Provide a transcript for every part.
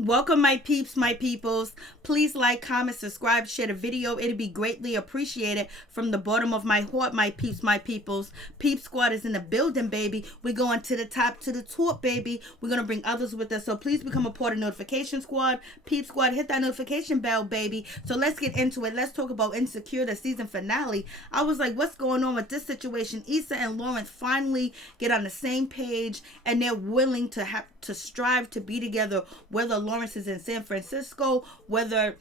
Welcome, my peeps, my peoples. Please like, comment, subscribe, share the video. It'd be greatly appreciated from the bottom of my heart, my peeps, my peoples. Peep Squad is in the building, baby. We're going to the top, to the top, baby. We're going to bring others with us. So please become a part of Notification Squad. Peep Squad, hit that notification bell, baby. So let's get into it. Let's talk about Insecure, the season finale. I was like, what's going on with this situation? Issa and Lawrence finally get on the same page, and they're willing to strive to be together, whether Lawrence is in San Francisco, whether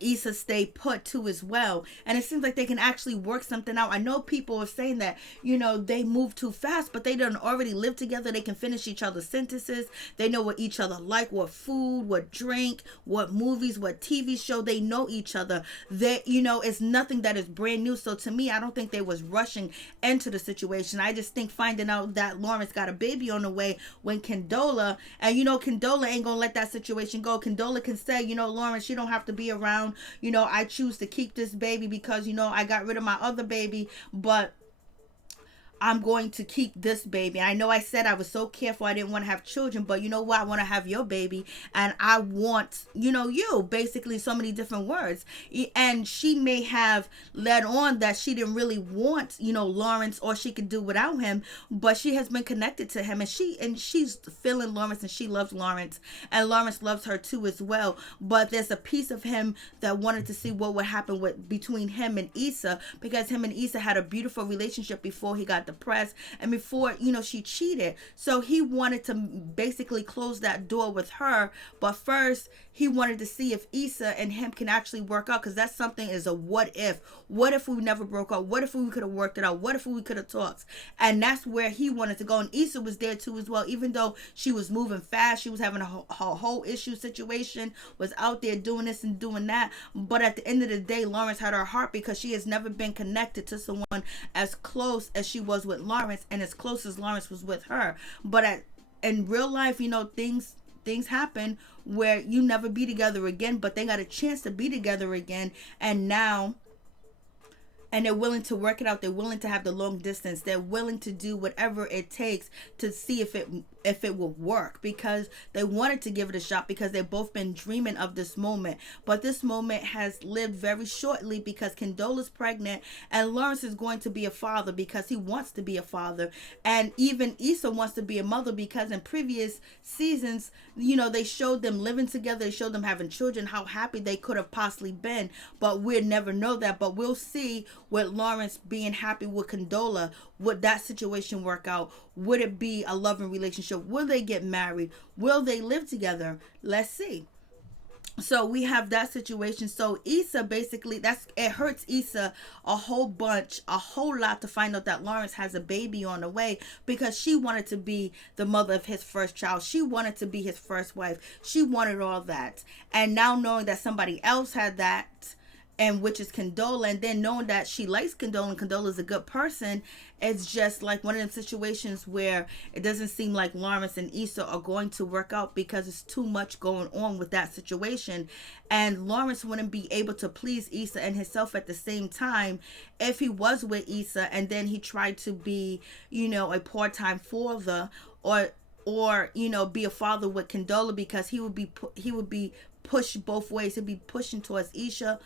Issa stay put too as well. And it seems like they can actually work something out. I know people are saying that, they move too fast, but they don't already live together. They can finish each other's sentences. They know what each other like, what food, what drink, what movies, what TV show. They know each other. It's nothing that is brand new. So to me, I don't think they was rushing into the situation. I just think finding out that Lawrence got a baby on the way when Condola, and Condola ain't gonna let that situation go. Condola can say, Lawrence, you don't have to be around. I choose to keep this baby because, I got rid of my other baby, but I'm going to keep this baby. I know I said I was so careful, I didn't want to have children, but you know what? I want to have your baby, and I want, you, basically so many different words. And she may have led on that she didn't really want, Lawrence, or she could do without him, but she has been connected to him, and she's feeling Lawrence, and she loves Lawrence, and Lawrence loves her too as well. But there's a piece of him that wanted to see what would happen between him and Issa, because him and Issa had a beautiful relationship before he got depressed and before she cheated. So he wanted to basically close that door with her, but first he wanted to see if Issa and him can actually work out, because that's something, is a what if we never broke up, what if we could have worked it out, what if we could have talked. And that's where he wanted to go, and Issa was there too as well. Even though she was moving fast, she was having a whole issue situation, was out there doing this and doing that, but at the end of the day, Lawrence had her heart, because she has never been connected to someone as close as she was with Lawrence, and as close as Lawrence was with her. But in real life, things happen where you never be together again, but they got a chance to be together again, and they're willing to work it out. They're willing to have the long distance. They're willing to do whatever it takes to see if it will work, because they wanted to give it a shot, because they've both been dreaming of this moment. But this moment has lived very shortly, because Condola's pregnant, and Lawrence is going to be a father because he wants to be a father. And even Issa wants to be a mother, because in previous seasons, they showed them living together. They showed them having children, how happy they could have possibly been. But we'll never know that. But we'll see with Lawrence being happy with Condola. Would that situation work out? Would it be a loving relationship? Will they get married? Will they live together? Let's see. So we have that situation. So Issa, basically, it hurts Issa a whole lot to find out that Lawrence has a baby on the way, because she wanted to be the mother of his first child. She wanted to be his first wife. She wanted all that. And now knowing that somebody else had that, and which is Condola, and then knowing that she likes Condola, and Condola is a good person, it's just like one of them situations where it doesn't seem like Lawrence and Issa are going to work out, because it's too much going on with that situation. And Lawrence wouldn't be able to please Issa and himself at the same time if he was with Issa, and then he tried to be, a part-time father, or be a father with Condola, because he would be pushed both ways. He'd be pushing towards Issa,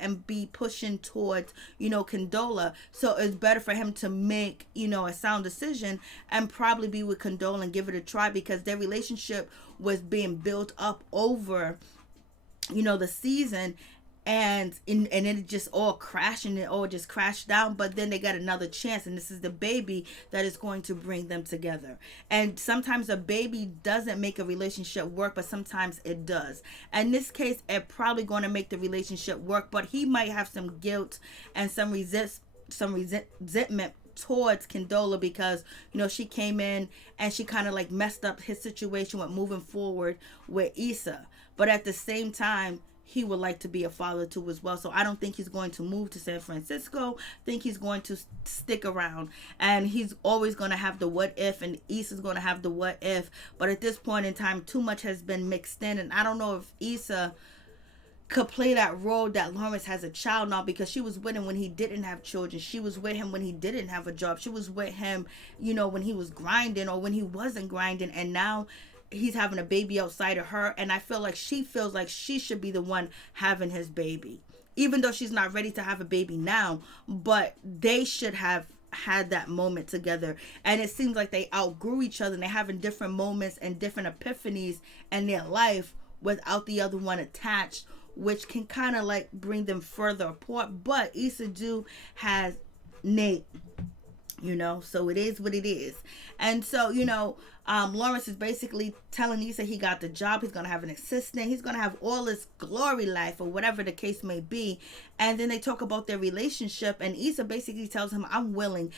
and be pushing towards, Condola. So it's better for him to make, a sound decision and probably be with Condola and give it a try, because their relationship was being built up over, the season. And it just all crashed, and it all just crashed down. But then they got another chance, and this is the baby that is going to bring them together. And sometimes a baby doesn't make a relationship work, but sometimes it does. In this case, it probably going to make the relationship work, but he might have some guilt and some resentment towards Condola, because she came in and she kind of like messed up his situation with moving forward with Issa. But at the same time, he would like to be a father too as well. So I don't think he's going to move to San Francisco. I think he's going to stick around, and he's always going to have the what if, and Issa's going to have the what if. But at this point in time, too much has been mixed in, and I don't know if Issa could play that role that Lawrence has a child now, because she was with him when he didn't have children. She was with him when he didn't have a job. She was with him, when he was grinding or when he wasn't grinding. And now he's having a baby outside of her, and I feel like she feels like she should be the one having his baby, even though she's not ready to have a baby now. But they should have had that moment together, and it seems like they outgrew each other, and they're having different moments and different epiphanies in their life without the other one attached, which can kind of like bring them further apart. But Issa do has Nate, so it is what it is. And so, Lawrence is basically telling Issa he got the job, he's gonna have an assistant, he's gonna have all this glory life, or whatever the case may be. And then they talk about their relationship, and Issa basically tells him, I'm willing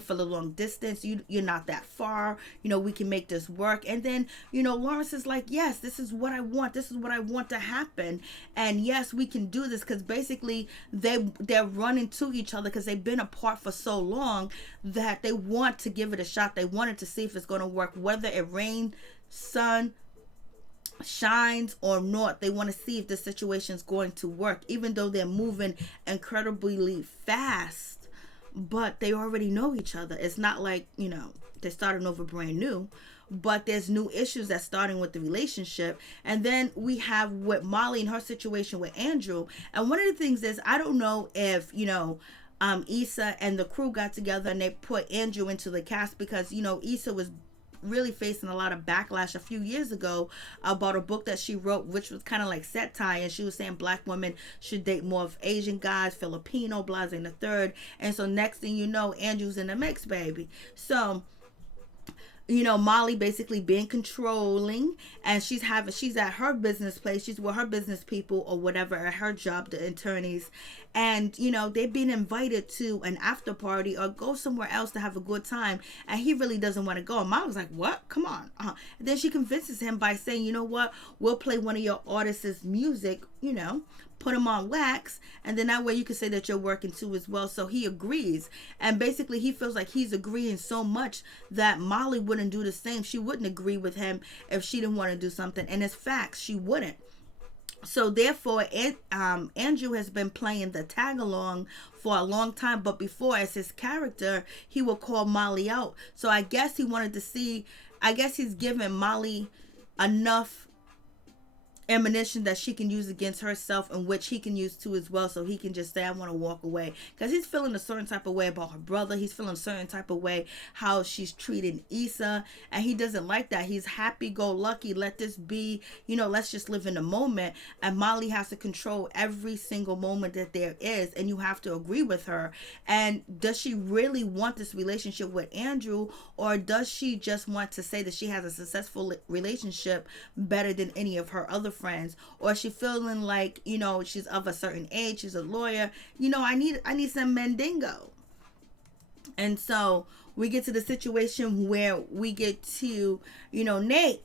for the long distance. You're not that far, we can make this work. And then, Lawrence is like, yes, this is what I want, to happen. And yes, we can do this, because basically they're running to each other because they've been apart for so long that they want to give it a shot. They wanted to see if it's going to work, whether it rains, sun shines or not. They want to see if the situation is going to work, even though they're moving incredibly fast. But they already know each other. It's not like, they're starting over brand new, but there's new issues that's starting with the relationship. And then we have with Molly and her situation with Andrew. And one of the things is, I don't know if, Issa and the crew got together and they put Andrew into the cast, because Issa was really facing a lot of backlash a few years ago about a book that she wrote, which was kind of like satire, and she was saying black women should date more of Asian guys, Filipino, blase and the third. And so next thing you know, Andrew's in the mix, baby. So Molly basically being controlling, and she's at her business place, she's with her business people or whatever at her job, the attorneys, and they've been invited to an after party or go somewhere else to have a good time, and he really doesn't want to go. And Molly's like, what? Come on. And then she convinces him by saying, you know what, we'll play one of your artists' music, put him on wax, and then that way you can say that you're working too as well. So he agrees, and basically he feels like he's agreeing so much that Molly wouldn't do the same. She wouldn't agree with him if she didn't want to do something, and it's facts, she wouldn't. So therefore, Andrew has been playing the tag along for a long time, but before, as his character, he will call Molly out. So I guess he wanted to see, I guess he's giving Molly enough ammunition that she can use against herself, and which he can use too as well, so he can just say, I want to walk away, because he's feeling a certain type of way about her brother. He's feeling a certain type of way how she's treating Issa, and he doesn't like that. He's happy-go-lucky, let this be, let's just live in the moment. And Molly has to control every single moment that there is, and you have to agree with her. And does she really want this relationship with Andrew, or does she just want to say that she has a successful relationship better than any of her other friends? Or is she feeling like, she's of a certain age, she's a lawyer, I need some mandingo. And so we get to the situation where we get to, Nate.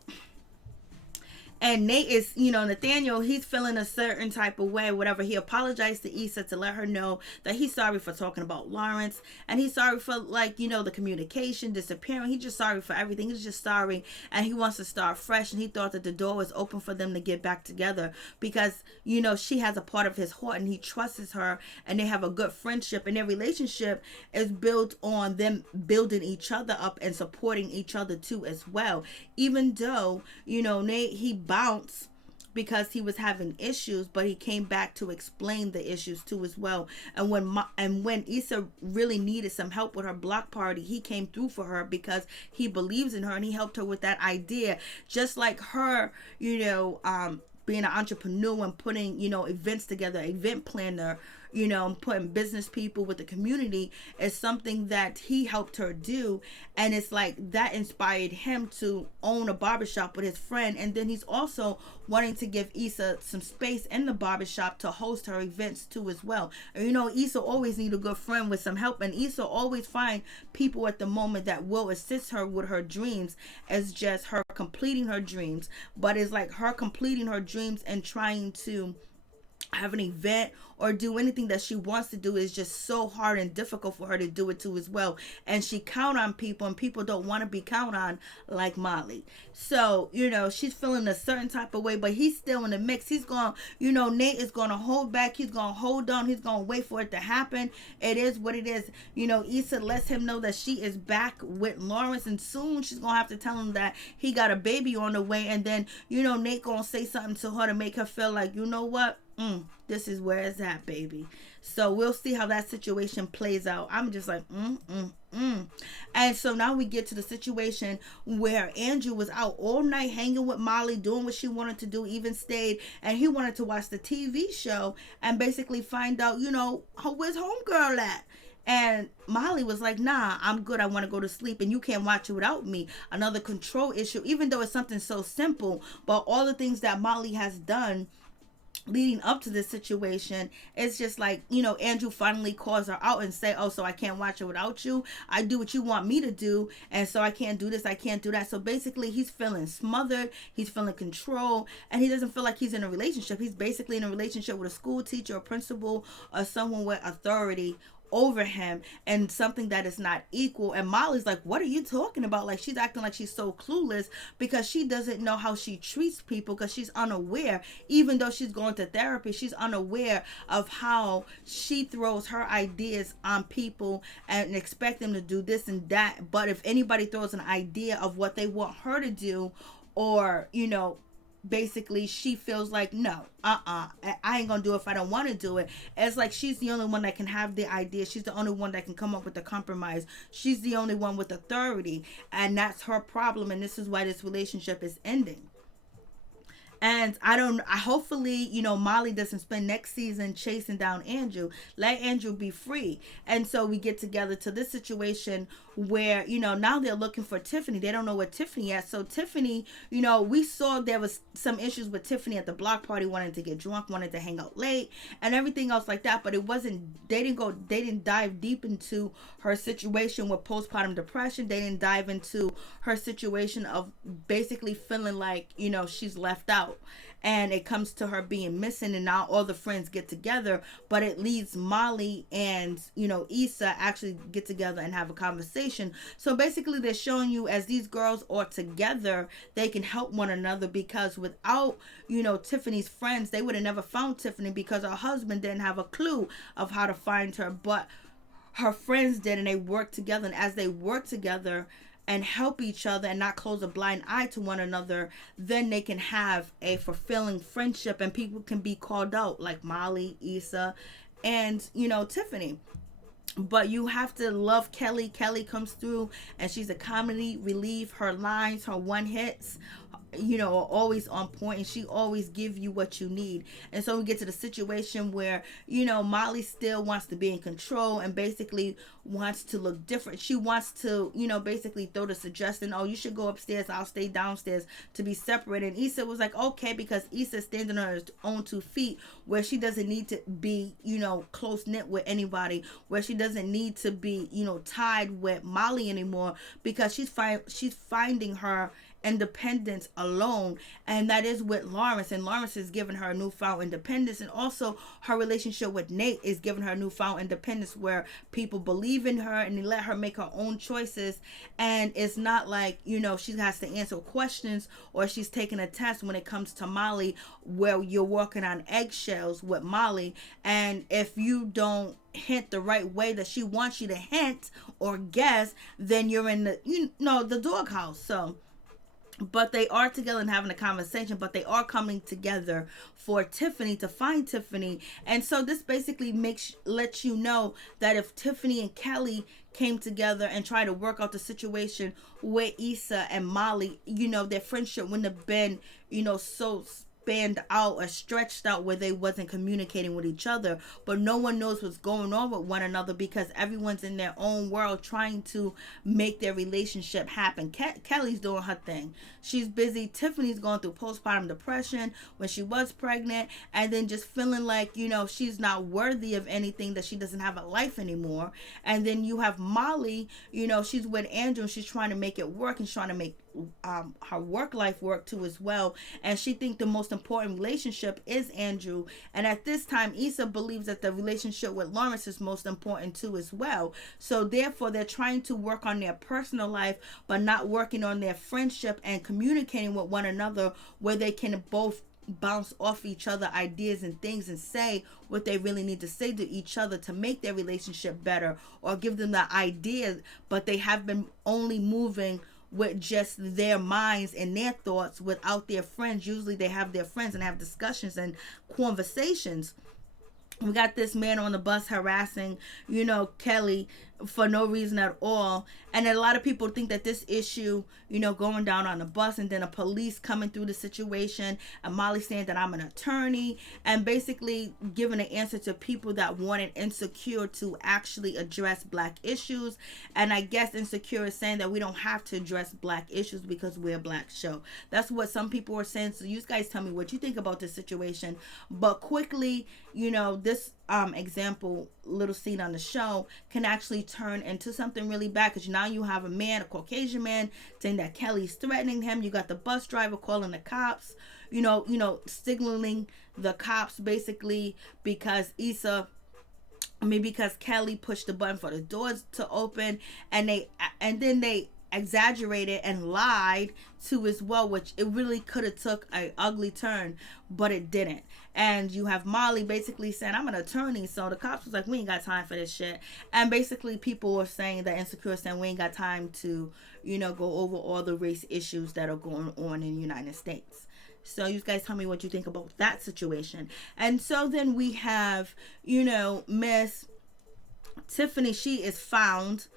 And Nate is, Nathaniel, he's feeling a certain type of way, whatever. He apologized to Issa to let her know that he's sorry for talking about Lawrence. And he's sorry for, the communication, disappearing. He's just sorry for everything. He's just sorry. And he wants to start fresh. And he thought that the door was open for them to get back together because, she has a part of his heart and he trusts her. And they have a good friendship. And their relationship is built on them building each other up and supporting each other too as well. Even though, Nate, he bounced because he was having issues, but he came back to explain the issues too as well. And when Issa really needed some help with her block party, he came through for her because he believes in her and he helped her with that idea. Just like her, being an entrepreneur and putting, events together, event planner, putting business people with the community is something that he helped her do. And it's like that inspired him to own a barbershop with his friend. And then he's also wanting to give Issa some space in the barbershop to host her events too as well. And Issa always need a good friend with some help, and Issa always find people at the moment that will assist her with her dreams as just her completing her dreams. But it's like her completing her dreams and trying to have an event or do anything that she wants to do is just so hard and difficult for her to do it too as well. And she count on people, and people don't want to be count on like Molly. So, she's feeling a certain type of way, but he's still in the mix. He's going, Nate is going to hold back. He's going to hold on. He's going to wait for it to happen. It is what it is. Issa lets him know that she is back with Lawrence, and soon she's going to have to tell him that he got a baby on the way. And then, Nate going to say something to her to make her feel like, you know what? This is where it's at, baby. So we'll see how that situation plays out. I'm just like, And so now we get to the situation where Andrew was out all night hanging with Molly, doing what she wanted to do, even stayed, and he wanted to watch the TV show and basically find out, where's homegirl at? And Molly was like, nah, I'm good. I want to go to sleep and you can't watch it without me. Another control issue, even though it's something so simple, but all the things that Molly has done leading up to this situation, it's just like, Andrew finally calls her out and say, oh, so I can't watch it without you. I do what you want me to do, and so I can't do this, I can't do that. So basically he's feeling smothered, he's feeling control, and he doesn't feel like he's in a relationship. He's basically in a relationship with a school teacher, a principal, or someone with authority over him, and something that is not equal. And Molly's like, what are you talking about? Like, she's acting like she's so clueless because she doesn't know how she treats people, because she's unaware. Even though she's going to therapy, she's unaware of how she throws her ideas on people and expect them to do this and that. But if anybody throws an idea of what they want her to do, or basically she feels like, no, I ain't gonna do it if I don't want to do it. It's like she's the only one that can have the idea. She's the only one that can come up with the compromise. She's the only one with authority, and that's her problem, and this is why this relationship is ending. And hopefully, Molly doesn't spend next season chasing down Andrew. Let Andrew be free. And so we get together to this situation where, now they're looking for Tiffany. They don't know where Tiffany is. So Tiffany, we saw there was some issues with Tiffany at the block party, wanted to get drunk, wanted to hang out late, and everything else like that. But they didn't dive deep into her situation with postpartum depression. They didn't dive into her situation of basically feeling like, she's left out. And it comes to her being missing, and now all the friends get together, but it leads Molly and Issa actually get together and have a conversation. So basically they're showing you, as these girls are together, they can help one another, because without Tiffany's friends, they would have never found Tiffany, because her husband didn't have a clue of how to find her, but her friends did, and they worked together. And as they work together and help each other and not close a blind eye to one another, then they can have a fulfilling friendship, and people can be called out like Molly, Issa, and Tiffany. But you have to love Kelli. Kelli comes through and she's a comedy relief. Her lines, her one hits, are always on point, and she always give you what you need. And so we get to the situation where Molly still wants to be in control and basically wants to look different. She wants to basically throw the suggestion, oh, you should go upstairs, I'll stay downstairs, to be separated. And Issa was like, okay, because Issa's standing on her own 2 feet, where she doesn't need to be close knit with anybody, where she doesn't need to be tied with Molly anymore, because she's finding her independence alone, and that is with Lawrence. And Lawrence has given her a newfound independence, and also her relationship with Nate is giving her newfound independence, where people believe in her and they let her make her own choices. And it's not like she has to answer questions or she's taking a test when it comes to Molly, where you're walking on eggshells with Molly, and if you don't hint the right way that she wants you to hint or guess, then you're in the doghouse. So but they are together and having a conversation, but they are coming together for Tiffany, to find Tiffany. And so this basically lets you know that if Tiffany and Kelli came together and tried to work out the situation with Issa and Molly, their friendship wouldn't have been, so spanned out or stretched out, where they wasn't communicating with each other. But no one knows what's going on with one another, because everyone's in their own world trying to make their relationship happen. Kelli's doing her thing. She's busy. Tiffany's going through postpartum depression when she was pregnant, and then just feeling like she's not worthy of anything, that she doesn't have a life anymore. And then you have Molly, she's with Andrew and she's trying to make it work, and trying to make her work life work too as well, and she think the most important relationship is Andrew. And at this time, Issa believes that the relationship with Lawrence is most important too as well. So therefore, they're trying to work on their personal life, but not working on their friendship and communicating with one another, where they can both bounce off each other ideas and things and say what they really need to say to each other to make their relationship better, or give them the idea. But they have been only moving with just their minds and their thoughts without their friends. Usually they have their friends and have discussions and conversations. We got this man on the bus harassing, Kelli for no reason at all. And a lot of people think that this issue, going down on the bus, and then a police coming through the situation, and Molly saying that I'm an attorney, and basically giving an answer to people that wanted Insecure to actually address black issues. And I guess Insecure is saying that we don't have to address black issues because we're a black show. That's what some people are saying. So you guys tell me what you think about this situation. But quickly, this example, little scene on the show can actually turn into something really bad, because now you have a Caucasian man, saying that Kelly's threatening him. You got the bus driver calling the cops, signaling the cops basically because because Kelli pushed the button for the doors to open, and then they exaggerated and lied too as well, which it really could have took a ugly turn, but it didn't. And you have Molly basically saying, I'm an attorney, so the cops was like, we ain't got time for this shit. And basically people were saying that Insecure saying we ain't got time to go over all the race issues that are going on in the United States. So you guys tell me what you think about that situation. And so then we have Miss Tiffany. She is found,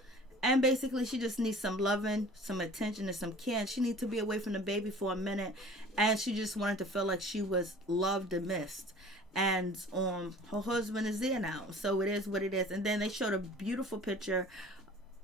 and basically she just needs some loving, some attention, and some care. And she needs to be away from the baby for a minute. And she just wanted to feel like she was loved and missed. And her husband is there now. So it is what it is. And then they showed a beautiful picture,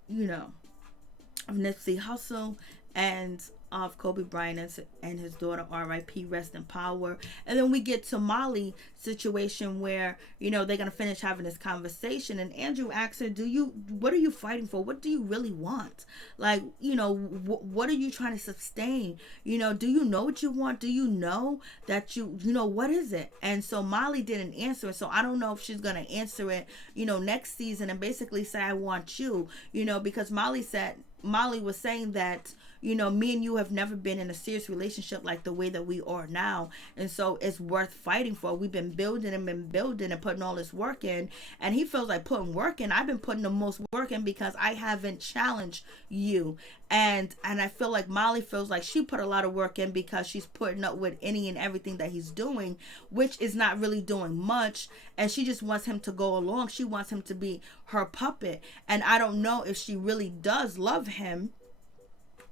of Nipsey Hussle and of Kobe Bryant and his daughter, R.I.P. rest in power. And then we get to Molly's situation where they're gonna finish having this conversation, and Andrew asks her, what are you fighting for? What do you really want? Like, what are you trying to sustain? Do you know what you want? Do you know that what is it? And so Molly didn't answer it, so I don't know if she's gonna answer it next season and basically say, I want you, because Molly was saying that me and you have never been in a serious relationship like the way that we are now. And so it's worth fighting for. We've been building and putting all this work in. And he feels like putting work in. I've been putting the most work in because I haven't challenged you. And I feel like Molly feels like she put a lot of work in because she's putting up with any and everything that he's doing, which is not really doing much. And she just wants him to go along. She wants him to be her puppet. And I don't know if she really does love him,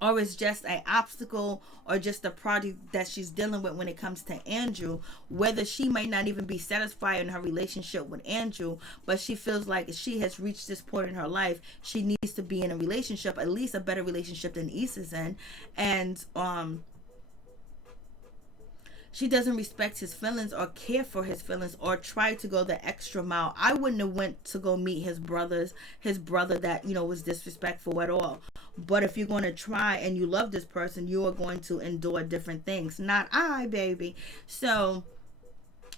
or it's just an obstacle, or just a project that she's dealing with when it comes to Andrew. Whether she might not even be satisfied in her relationship with Andrew, but she feels like she has reached this point in her life, she needs to be in a relationship, at least a better relationship than Issa's in. And she doesn't respect his feelings or care for his feelings or try to go the extra mile. I wouldn't have went to go meet his brother that was disrespectful at all. But if you're going to try and you love this person, you are going to endure different things. Not I, baby. So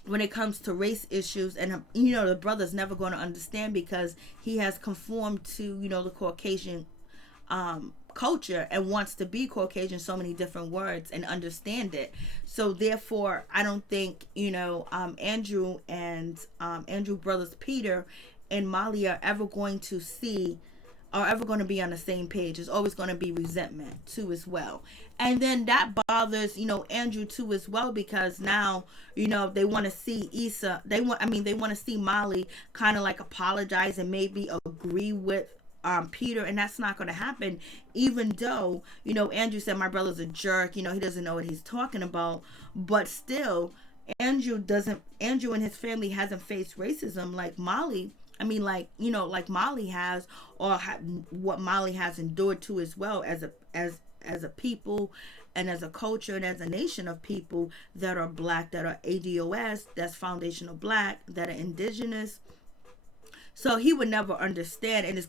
when it comes to race issues, and the brother's never going to understand because he has conformed to the Caucasian culture and wants to be Caucasian, so many different words, and understand it. So therefore I don't think Andrew and Andrew brothers Peter and Molly are ever going to be on the same page. There's always going to be resentment too as well. And then that bothers Andrew too as well, because now they want to see they want to see Molly kind of like apologize and maybe agree with Peter, and that's not going to happen. Even though Andrew said my brother's a jerk, he doesn't know what he's talking about, but still Andrew and his family hasn't faced racism like Molly. Like Molly has, or what Molly has endured too as well, as a people and as a culture and as a nation of people that are black, that are ADOS, that's foundational black, that are indigenous. So he would never understand, and it's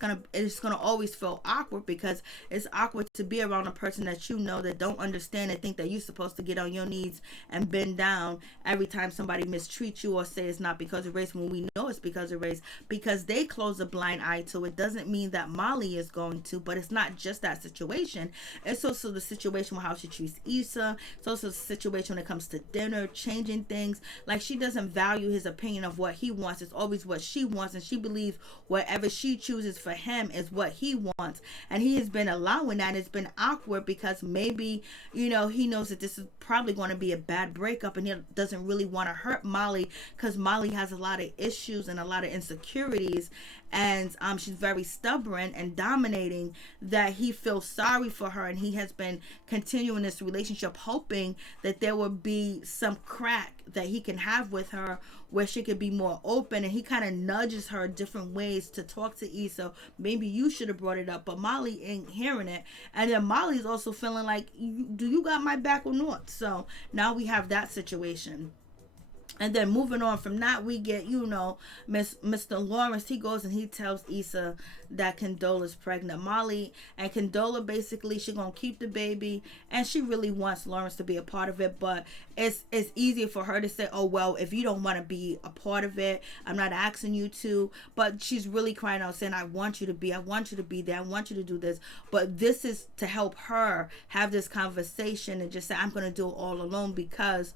gonna always feel awkward, because it's awkward to be around a person that you know that don't understand and think that you're supposed to get on your knees and bend down every time somebody mistreats you or say it's not because of race, when we know it's because of race, because they close a blind eye to it. Doesn't mean that Molly is going to, but it's not just that situation. It's also the situation with how she treats Issa. It's also the situation when it comes to dinner, changing things. Like, she doesn't value his opinion of what he wants. It's always what she wants, and she believes whatever she chooses for him is what he wants. And he has been allowing that. It's been awkward because maybe, he knows that this is probably going to be a bad breakup, and he doesn't really want to hurt Molly, because Molly has a lot of issues and a lot of insecurities, and she's very stubborn and dominating, that he feels sorry for her, and he has been continuing this relationship hoping that there will be some crack that he can have with her where she could be more open. And he kind of nudges her different ways to talk to Issa. Maybe you should have brought it up, but Molly ain't hearing it. And then Molly's also feeling like, do you got my back or not? So now we have that situation. And then moving on from that, we get, Mr. Lawrence. He goes and he tells Issa that Condola's pregnant. Molly and Condola, basically, she gonna keep the baby, and she really wants Lawrence to be a part of it. But it's easier for her to say, oh, well, if you don't want to be a part of it, I'm not asking you to. But she's really crying out, saying, I want you to be there, I want you to do this. But this is to help her have this conversation and just say, I'm gonna do it all alone, because,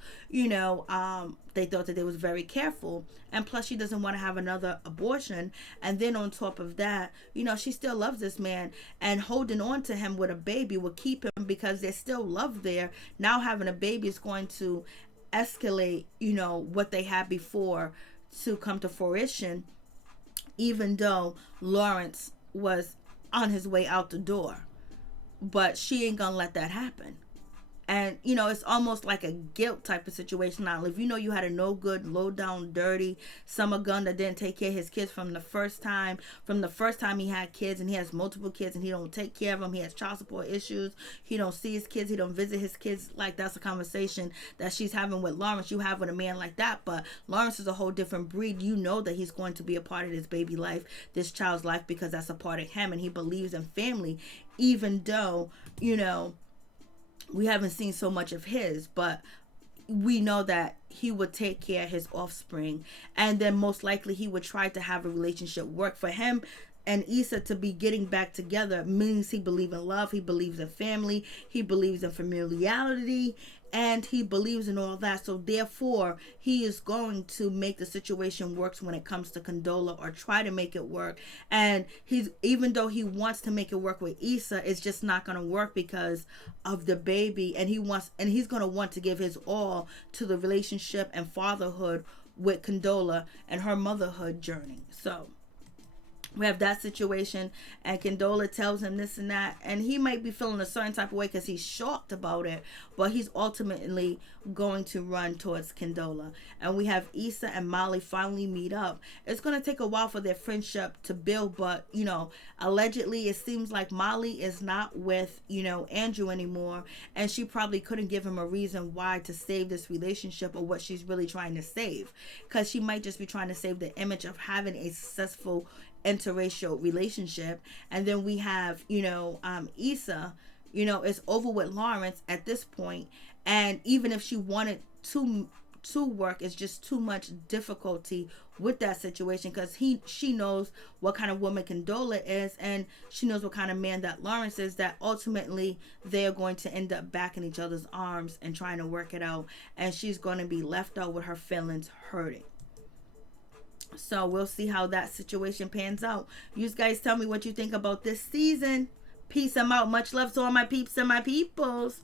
they thought that they was very careful, and plus she doesn't want to have another abortion. And then on top of that, she still loves this man, and holding on to him with a baby will keep him, because there's still love there. Now having a baby is going to escalate, what they had before to come to fruition, even though Lawrence was on his way out the door. But she ain't gonna let that happen. And, it's almost like a guilt type of situation. Now, if you had a no good, low down, dirty summer gun that didn't take care of his kids from the first time he had kids, and he has multiple kids and he don't take care of them, he has child support issues, he don't see his kids, he don't visit his kids, like, that's a conversation that she's having with Lawrence. You have with a man like that, but Lawrence is a whole different breed. That he's going to be a part of this baby life, this child's life, because that's a part of him, and he believes in family, even though, we haven't seen so much of his, but we know that he would take care of his offspring. And then most likely he would try to have a relationship work. For him and Issa to be getting back together means he believes in love, he believes in family, he believes in familiarity, and he believes in all that. So therefore, he is going to make the situation work when it comes to Condola, or try to make it work. And even though he wants to make it work with Issa, it's just not going to work because of the baby. And he's going to want to give his all to the relationship and fatherhood with Condola and her motherhood journey. So we have that situation, and Condola tells him this and that, and he might be feeling a certain type of way because he's shocked about it, but he's ultimately going to run towards Condola. And we have Issa and Molly finally meet up. It's going to take a while for their friendship to build, but, allegedly it seems like Molly is not with, Andrew anymore, and she probably couldn't give him a reason why to save this relationship, or what she's really trying to save, because she might just be trying to save the image of having a successful interracial relationship. And then we have Issa, it's over with Lawrence at this point, and even if she wanted to work, it's just too much difficulty with that situation, because she knows what kind of woman Condola is, and she knows what kind of man that Lawrence is, that ultimately they're going to end up back in each other's arms and trying to work it out, and she's going to be left out with her feelings hurting. So we'll see how that situation pans out. You guys tell me what you think about this season. Peace, I'm out. Much love to all my peeps and my peoples.